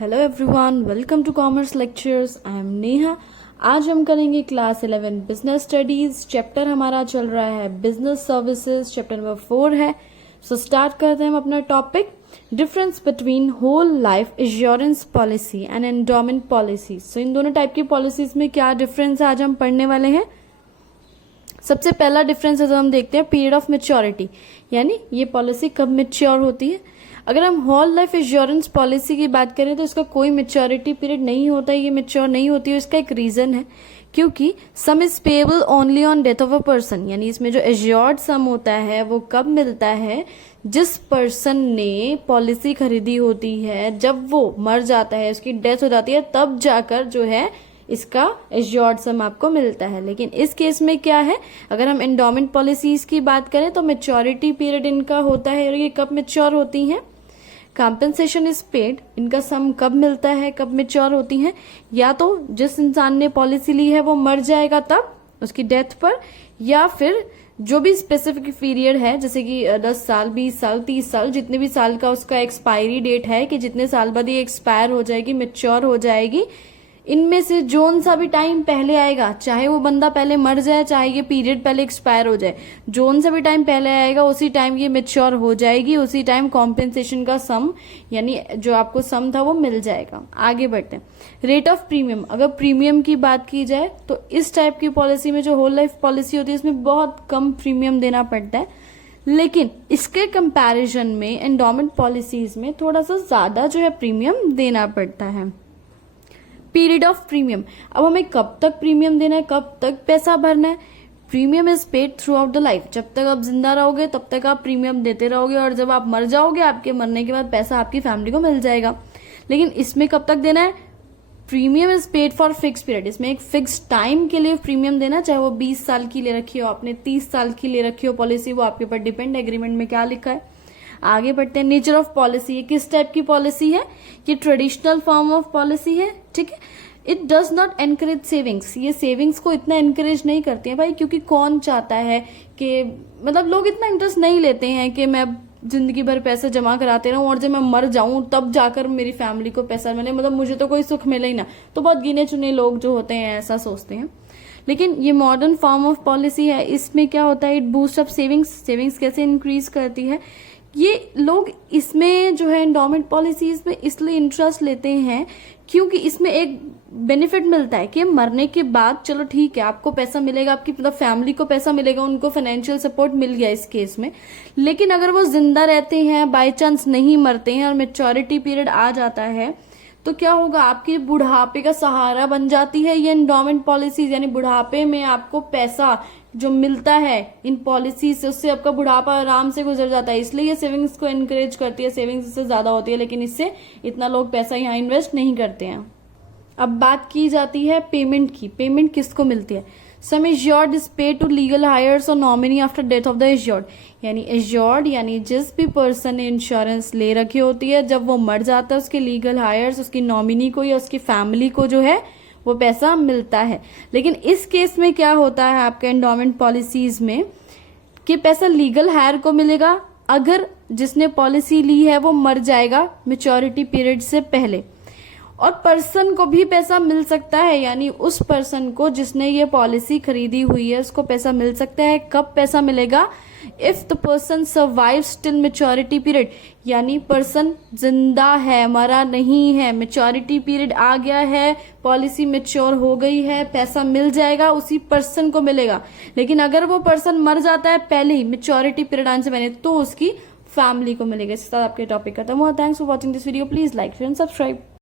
Hello everyone, welcome to commerce lectures. I am Neha. आज हम करेंगे क्लास 11 बिजनेस स्टडीज। चैप्टर हमारा चल रहा है बिजनेस सर्विसेज, चैप्टर नंबर 4 है। सो स्टार्ट करते हैं हम अपना topic, difference between whole life insurance policy and endowment policy. So इन दोनों टाइप की पॉलिसीज में क्या डिफरेंस है आज हम पढ़ने वाले हैं। सबसे पहला डिफरेंस है जो हम देखते हैं, पीरियड ऑफ मेच्योरिटी, यानी ये पॉलिसी कब मेच्योर होती है। अगर हम होल लाइफ इंश्योरेंस पॉलिसी की बात करें तो इसका कोई मेच्योरिटी पीरियड नहीं होता है, ये मेच्योर नहीं होती है। इसका एक रीजन है, क्योंकि सम is payable only on death of a person, यानी इसमें जो एश्योर्ड सम होता है वो कब मिलता है, जिस पर्सन ने पॉलिसी खरीदी होती है जब वो मर जाता है, उसकी डेथ हो जाती है, तब जाकर जो है इसका एश्योर्ड सम आपको मिलता है। लेकिन इस केस में क्या है, अगर हम एंडोमेंट पॉलिसीज की बात करें तो मेच्योरिटी पीरियड इनका होता है और ये कब मेच्योर होती हैं। कॉम्पेंसेशन इज पेड, इनका सम कब मिलता है, कब मेच्योर होती हैं, या तो जिस इंसान ने पॉलिसी ली है वो मर जाएगा तब उसकी डेथ पर, या फिर जो भी स्पेसिफिक पीरियड है, जैसे कि 10 साल, 20 साल, 30 साल, जितने भी साल का उसका एक्सपायरी डेट है कि जितने साल बाद ये एक्सपायर हो जाएगी, मेच्योर हो जाएगी, इनमें से जोन सा भी टाइम पहले आएगा, चाहे वो बंदा पहले मर जाए, चाहे ये पीरियड पहले एक्सपायर हो जाए, जोन सा भी टाइम पहले आएगा उसी टाइम ये मेच्योर हो जाएगी, उसी टाइम कॉम्पेंसेशन का सम यानी जो आपको सम था वो मिल जाएगा। आगे बढ़ते हैं, रेट ऑफ प्रीमियम। अगर प्रीमियम की बात की जाए तो इस टाइप की पॉलिसी में, जो होल लाइफ पॉलिसी होती है, इसमें बहुत कम प्रीमियम देना पड़ता है। लेकिन इसके कंपैरिजन में एंडोमेंट पॉलिसीज में थोड़ा सा ज्यादा जो है प्रीमियम देना पड़ता है। पीरियड ऑफ प्रीमियम, अब हमें कब तक प्रीमियम देना है, कब तक पैसा भरना है। Premium is paid through out the life, जब तक आप जिंदा रहोगे तब तक आप प्रीमियम देते रहोगे, और जब आप मर जाओगे आपके मरने के बाद पैसा आपकी फैमिली को मिल जाएगा। लेकिन इसमें कब तक देना है, premium is paid for fix period, इसमें एक फिक्स टाइम के लिए प्रीमियम देना, चाहे वो 20 साल की ले रखी हो आपने, 30 साल की ले रखी हो पॉलिसी, वो आपके ऊपर डिपेंड, एग्रीमेंट में क्या लिखा है। आगे बढ़ते हैं, नेचर ऑफ पॉलिसी, ये किस टाइप की पॉलिसी है, ये ट्रेडिशनल फॉर्म ऑफ पॉलिसी है, ठीक है। It does not encourage savings, ये सेविंग्स को इतना एनकरेज नहीं करती है भाई, क्योंकि कौन चाहता है कि मतलब लोग इतना इंटरेस्ट नहीं लेते हैं कि मैं जिंदगी भर पैसा जमा कराते रहूं और जब मैं मर जाऊं तब जाकर मेरी फैमिली को पैसा मिले, मतलब मुझे तो कोई सुख मिले ही ना। तो बहुत गिने चुने लोग जो होते हैं ऐसा सोचते हैं। लेकिन ये मॉडर्न फॉर्म ऑफ पॉलिसी है, इसमें क्या होता है, it boost up savings. Savings कैसे इंक्रीज करती है, ये लोग इसमें जो है एंडोमेंट पॉलिसीज में इसलिए इंटरेस्ट लेते हैं क्योंकि इसमें एक बेनिफिट मिलता है कि मरने के बाद चलो ठीक है आपको पैसा मिलेगा, आपकी मतलब फैमिली को पैसा मिलेगा, उनको फाइनेंशियल सपोर्ट मिल गया इस केस में। लेकिन अगर वो जिंदा रहते हैं, बाय चांस नहीं मरते हैं और मेच्योरिटी पीरियड आ जाता है, तो क्या होगा, आपके बुढ़ापे का सहारा बन जाती है ये एंडोमेंट पॉलिसीज, यानी बुढ़ापे में आपको पैसा जो मिलता है इन पॉलिसी से, उससे आपका बुढ़ापा आराम से गुजर जाता है। इसलिए ये सेविंग्स को एनकरेज करती है, सेविंग्स इससे ज्यादा होती है, लेकिन इससे इतना लोग पैसा यहाँ इन्वेस्ट नहीं करते हैं। अब बात की जाती है पेमेंट की, पेमेंट किसको मिलती है। Sum assured is paid to legal heirs और nominee after death of the assured, यानी एश्योर्ड यानी जिस भी पर्सन ने इंश्योरेंस ले रखी होती है, जब वो मर जाता है उसके लीगल हायर्स, उसकी नॉमिनी को या उसकी फैमिली को जो है वो पैसा मिलता है। लेकिन इस केस में क्या होता है आपके एंडोमेंट पॉलिसीज में कि पैसा लीगल हायर को मिलेगा अगर जिसने पॉलिसी ली है वो मर जाएगा मेच्योरिटी पीरियड से पहले, और पर्सन को भी पैसा मिल सकता है, यानी उस पर्सन को जिसने ये पॉलिसी खरीदी हुई है उसको पैसा मिल सकता है। कब पैसा मिलेगा, if the person survives till maturity period, यानी पर्सन जिंदा है, मरा नहीं है, मेच्योरिटी पीरियड आ गया है, पॉलिसी मेच्योर हो गई है, पैसा मिल जाएगा, उसी पर्सन को मिलेगा। लेकिन अगर वो पर्सन मर जाता है पहले ही, मेच्योरिटी पीरियड आने से पहले, तो उसकी फैमिली को मिलेगा। इसके साथ आपके टॉपिक खत्म हुआ। Thanks for watching this video, please like share and subscribe.